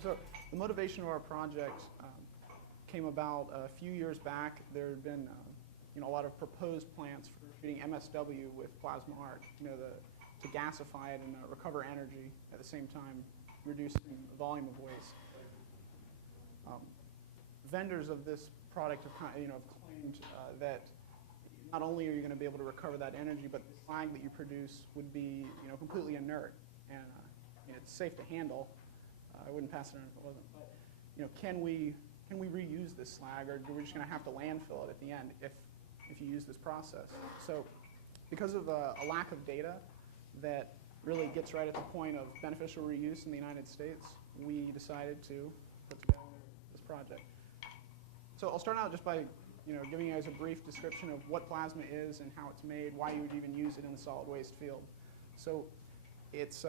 So the motivation of our project came about a few years back. There had been a lot of proposed plants for treating MSW with plasma arc, to gasify it and recover energy at the same time reducing the volume of waste. Vendors of this product have claimed that not only are you going to be able to recover that energy, but the slag that you produce would be completely inert, and it's safe to handle. I wouldn't pass it on if it wasn't. But can we reuse this slag, or are we just going to have to landfill it at the end if you use this process? So, because of a lack of data that really gets right at the point of beneficial reuse in the United States, we decided to put together this project. So I'll start out just by giving you guys a brief description of what plasma is and how it's made, why you would even use it in the solid waste field. So it's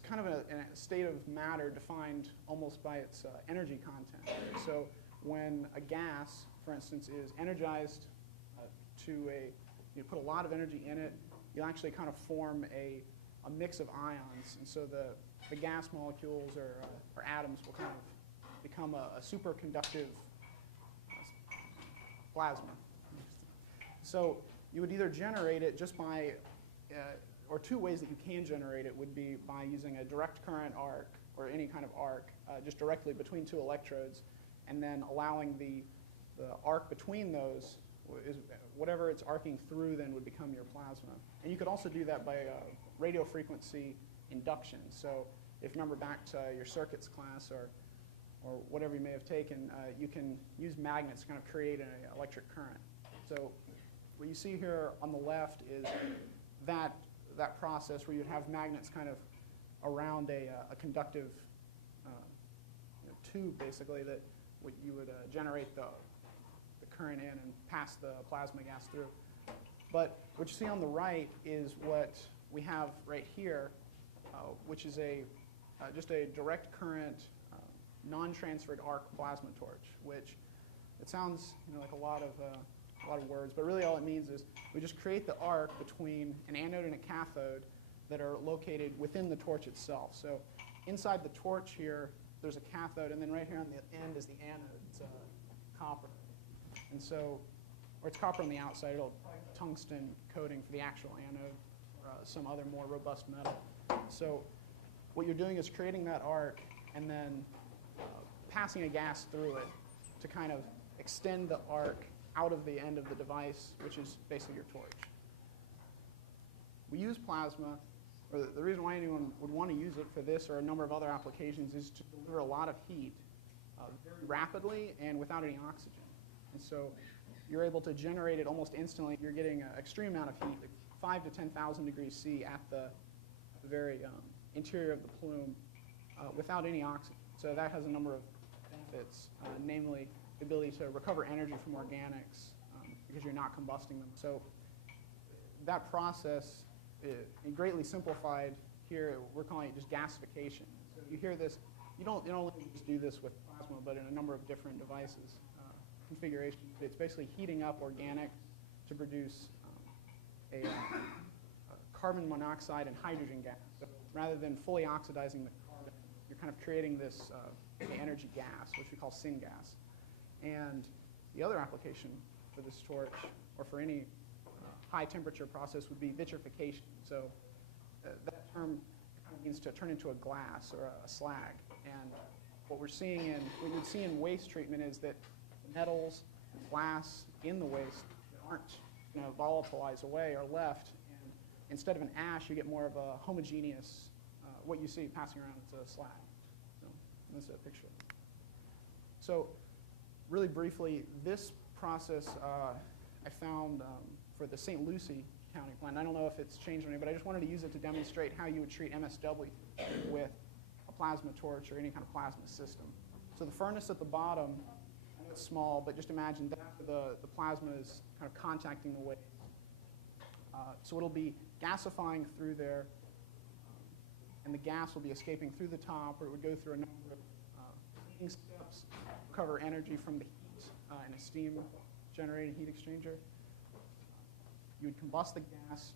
kind of a state of matter defined almost by its energy content. So when a gas, for instance, is energized you put a lot of energy in it, you'll actually kind of form a mix of ions. And so the gas molecules or atoms will kind of become a superconductive plasma. So you would either generate it just by, or two ways that you can generate it would be by using a direct current arc or any kind of arc just directly between two electrodes, and then allowing the arc between those, whatever it's arcing through then would become your plasma. And you could also do that by radio frequency induction. So if you remember back to your circuits class or whatever you may have taken, you can use magnets to kind of create an electric current. So what you see here on the left is that process where you'd have magnets kind of around a conductive tube, basically, that you would generate the current in and pass the plasma gas through. But what you see on the right is what we have right here, which is just a direct current non-transferred arc plasma torch, which it sounds like a lot of words, but really all it means is we just create the arc between an anode and a cathode that are located within the torch itself. So inside the torch here, there's a cathode, and then right here on the end is the anode. It's copper. And so, or it's copper on the outside. It'll tungsten coating for the actual anode, or some other more robust metal. So what you're doing is creating that arc and then passing a gas through it to kind of extend the arc out of the end of the device, which is basically your torch. We use plasma, or the reason why anyone would want to use it for this or a number of other applications is to deliver a lot of heat very rapidly and without any oxygen. And so you're able to generate it almost instantly. You're getting an extreme amount of heat, like 5 to 10,000 degrees C at the very interior of the plume without any oxygen. So that has a number of benefits, namely the ability to recover energy from organics because you're not combusting them. So that process, greatly simplified here, we're calling it just gasification. So you hear this, you don't only just do this with plasma, but in a number of different devices, configurations. It's basically heating up organic to produce a carbon monoxide and hydrogen gas. So rather than fully oxidizing the carbon, you're kind of creating this energy gas, which we call syngas. And the other application for this torch, or for any high temperature process, would be vitrification. So that term kind of means to turn into a glass or a slag. And what we're seeing what you'd see in waste treatment is that metals and glass in the waste that aren't volatilized away are left. And instead of an ash, you get more of a homogeneous, what you see passing around is a slag. So this is a picture. So really briefly, this process I found for the St. Lucie County plant. I don't know if it's changed or anything, but I just wanted to use it to demonstrate how you would treat MSW with a plasma torch or any kind of plasma system. So the furnace at the bottom, I know it's small, but just imagine that the plasma is kind of contacting the waste. So it'll be gasifying through there, and the gas will be escaping through the top, or it would go through a number of heating steps, recover energy from the heat in a steam-generated heat exchanger. You would combust the gas,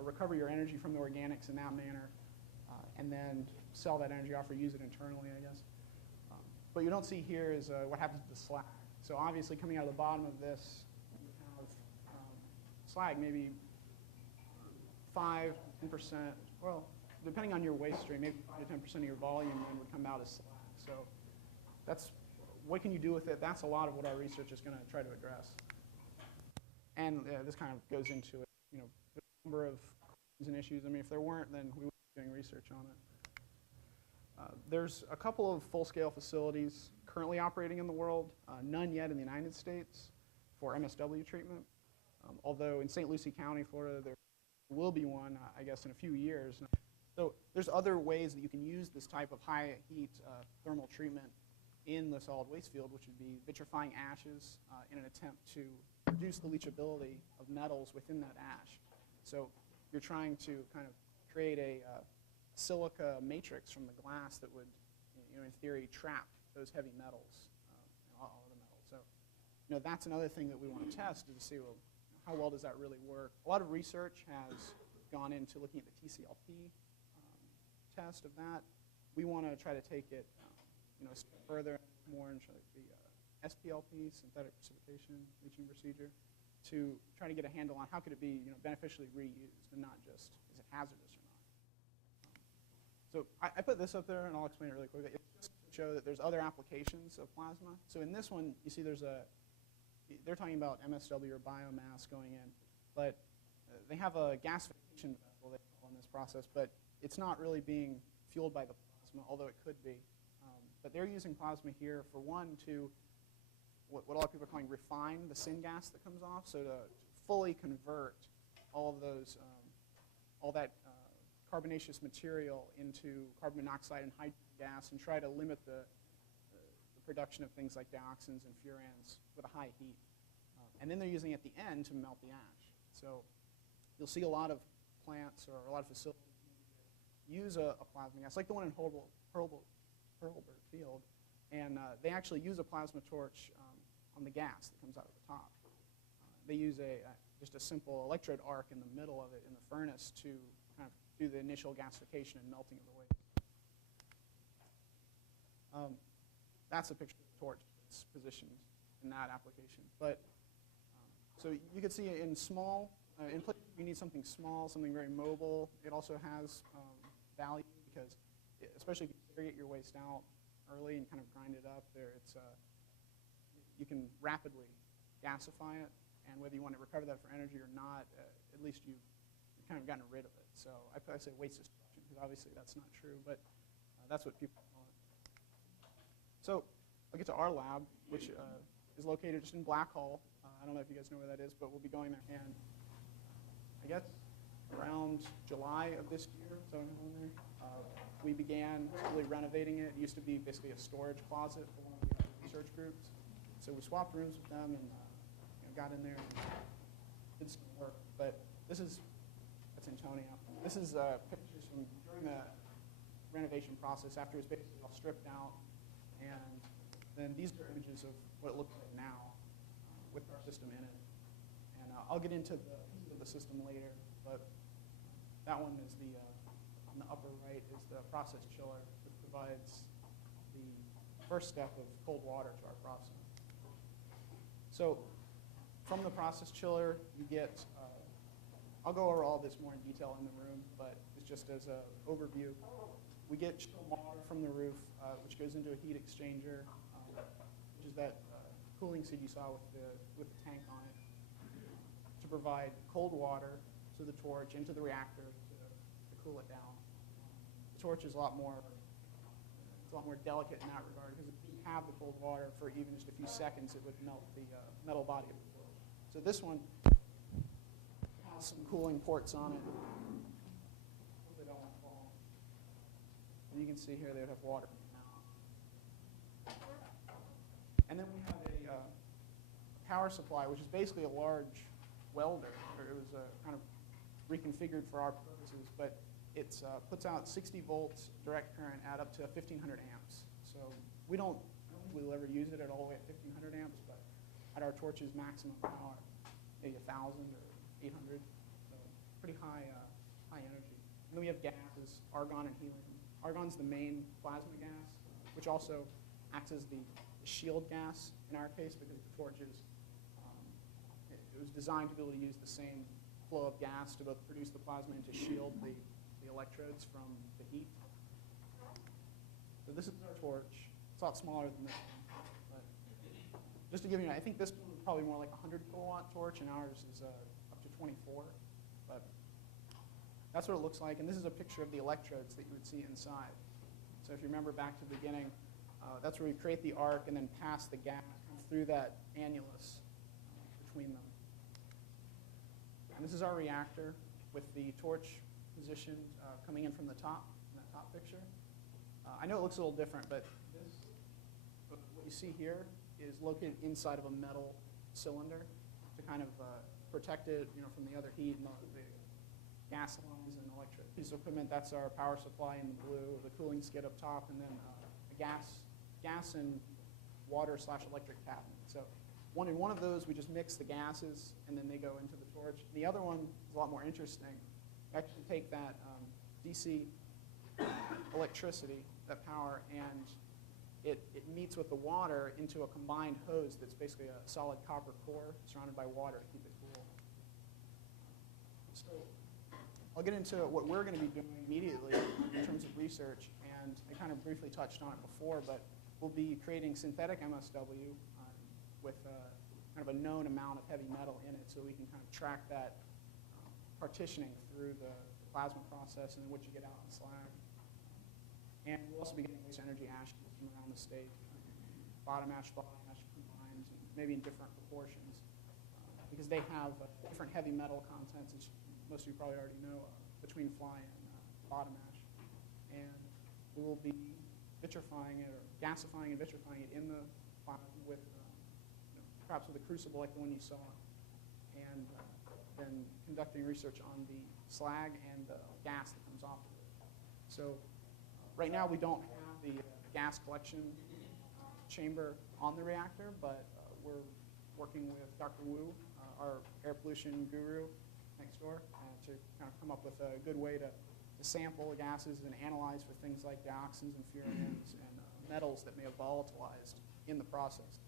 recover your energy from the organics in that manner, and then sell that energy off or use it internally, I guess. What you don't see here is what happens to the slag. So obviously coming out of the bottom of this, you have slag, maybe 5, 10%, well, depending on your waste stream, maybe 5 to 10% of your volume then would come out as slag. So that's, what can you do with it? That's a lot of what our research is going to try to address. And this kind of goes into it, you know, the number of questions and issues. I mean, if there weren't, then we wouldn't be doing research on it. There's a couple of full-scale facilities currently operating in the world, none yet in the United States for MSW treatment. Although in St. Lucie County, Florida, there will be one, I guess, in a few years. So there's other ways that you can use this type of high heat thermal treatment in the solid waste field, which would be vitrifying ashes in an attempt to reduce the leachability of metals within that ash. So you're trying to kind of create a silica matrix from the glass that would, you know, in theory, trap those heavy metals, all the metals. So, you know, that's another thing that we want to test to see, well, how well does that really work? A lot of research has gone into looking at the TCLP test of that. We want to try to take it, you know, a step further, more into the SPLP, synthetic precipitation leaching procedure, to try to get a handle on how could it be, you know, beneficially reused and not just is it hazardous or not. So I put this up there, and I'll explain it really quickly. It's just to show that there's other applications of plasma. So in this one, you see they're talking about MSW or biomass going in, but they have a gasification vessel they call in this process, but it's not really being fueled by the plasma, although it could be. But they're using plasma here for one, to what a lot of people are calling refine the syngas that comes off, so to fully convert all of those, all that carbonaceous material into carbon monoxide and hydrogen gas, and try to limit the production of things like dioxins and furans with a high heat. And then they're using it at the end to melt the ash. So you'll see a lot of plants or a lot of facilities use a plasma gas, like the one in Hurlburt Field, and they actually use a plasma torch on the gas that comes out of the top. They use just a simple electrode arc in the middle of it in the furnace to kind of do the initial gasification and melting of the waste. That's a picture of the torch that's positioned in that application. But so you can see in small, in places you need something small, something very mobile. It also has value because, especially if you segregate your waste out early and kind of grind it up, you can rapidly gasify it, and whether you want to recover that for energy or not, at least you've kind of gotten rid of it. So I say waste destruction, because obviously that's not true, but that's what people call it. So I'll get to our lab, which is located just in Black Hall. I don't know if you guys know where that is, but we'll be going there. And I guess around July of this year, we began really renovating it. It used to be basically a storage closet for one of the research groups. So we swapped rooms with them and got in there and did some work. But that's Antonio. This is pictures from during the renovation process after it was basically all stripped out. And then these are images of what it looks like now with our system in it. And I'll get into the system later, but that one is on the upper right is the process chiller, which provides the first step of cold water to our process. So from the process chiller, you get, I'll go over all this more in detail in the room, but it's just as an overview. We get chilled water from the roof, which goes into a heat exchanger, which is that cooling seat you saw with the tank on it, to provide cold water to the torch into the reactor to cool it down. The torch is a lot more delicate in that regard, because if you have the cold water for even just a few seconds, it would melt the metal body of the torch. So this one has some cooling ports on it. They don't want to fall. And you can see here they would have water. And then we have a power supply, which is basically a large welder. It was kind of reconfigured for our purposes, but it puts out 60 volts direct current at up to 1,500 amps. So I don't think we'll ever use it at all the way at 1,500 amps, but at our torch's maximum power, maybe 1,000 or 800. So pretty high energy. then we have gases, argon and helium. Argon's the main plasma gas, which also acts as the shield gas in our case because the torch is, it was designed to be able to use the same flow of gas to both produce the plasma and to shield the electrodes from the heat. So this is our torch. It's a lot smaller than this one. But just to give you, I think this one is probably more like a 100 kilowatt torch, and ours is up to 24. But that's what it looks like, and this is a picture of the electrodes that you would see inside. So if you remember back to the beginning, that's where we create the arc and then pass the gas through that annulus between them. And this is our reactor with the torch positioned coming in from the top, in that top picture. I know it looks a little different, but what you see here is located inside of a metal cylinder to kind of protect it, from the other heat and the gas lines and electric piece of equipment. That's our power supply in the blue, the cooling skid up top, and then a gas and water/electric cabinet. So in one of those, we just mix the gases, and then they go into the torch. The other one is a lot more interesting. We actually take that DC electricity, that power, and it meets with the water into a combined hose that's basically a solid copper core surrounded by water to keep it cool. So I'll get into what we're going to be doing immediately in terms of research, and I kind of briefly touched on it before, but we'll be creating synthetic MSW with kind of a known amount of heavy metal in it, so we can kind of track that partitioning through the plasma process and what you get out in slag. And we'll also be getting waste energy ashes from around the state, bottom ash combined, maybe in different proportions, because they have different heavy metal contents, as most of you probably already know, between fly and bottom ash. And we will be vitrifying it, or gasifying and vitrifying it in the plasma with, perhaps with a crucible like the one you saw, and then conducting research on the slag and the gas that comes off of it. So right now we don't have the gas collection chamber on the reactor, but we're working with Dr. Wu, our air pollution guru next door, to kind of come up with a good way to sample the gases and analyze for things like dioxins and furans and metals that may have volatilized in the process.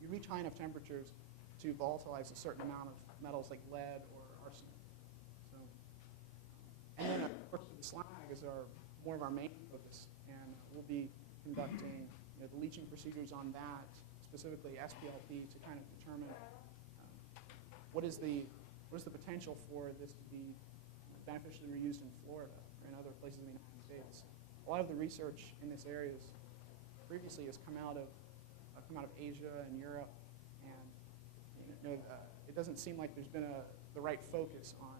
You reach high enough temperatures to volatilize a certain amount of metals like lead or arsenic. So, and then, of course, the slag is more of our main focus, and we'll be conducting the leaching procedures on that, specifically SPLP, to kind of determine what is the potential for this to be beneficially reused in Florida or in other places in the United States. A lot of the research in this area previously has come out of Asia and Europe, and it doesn't seem like there's been the right focus on.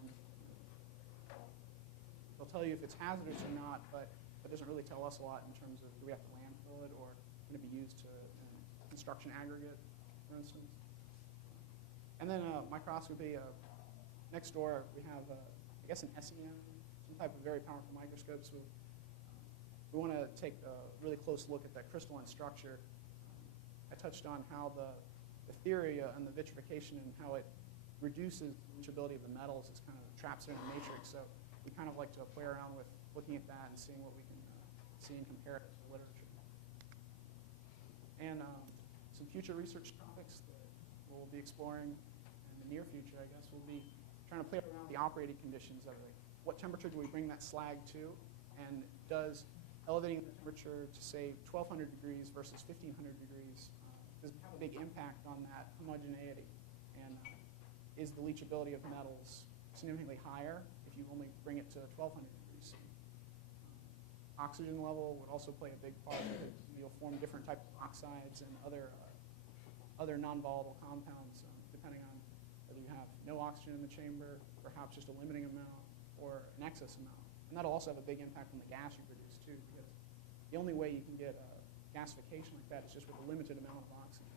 They'll tell you if it's hazardous or not, but that doesn't really tell us a lot in terms of do we have to landfill it or can it be used to construction aggregate, for instance. And then microscopy. Next door we have, I guess, an SEM, some type of very powerful microscope. So we want to take a really close look at that crystalline structure. I touched on how the theory and the vitrification and how it reduces the leachability of the metals. It's kind of traps it in a matrix. So we kind of like to play around with looking at that and seeing what we can see and compare it to the literature. And some future research topics that we'll be exploring in the near future, I guess, will be trying to play around the operating conditions of it. What temperature do we bring that slag to? And does elevating the temperature to, say, 1,200 degrees versus 1,500 degrees, does it have a big impact on that homogeneity? And is the leachability of metals significantly higher if you only bring it to 1,200 degrees C? Oxygen level would also play a big part of it. You'll form different types of oxides and other non-volatile compounds, depending on whether you have no oxygen in the chamber, perhaps just a limiting amount, or an excess amount. And that'll also have a big impact on the gas you produce, too, because the only way you can get gasification like that is just with a limited amount of oxygen.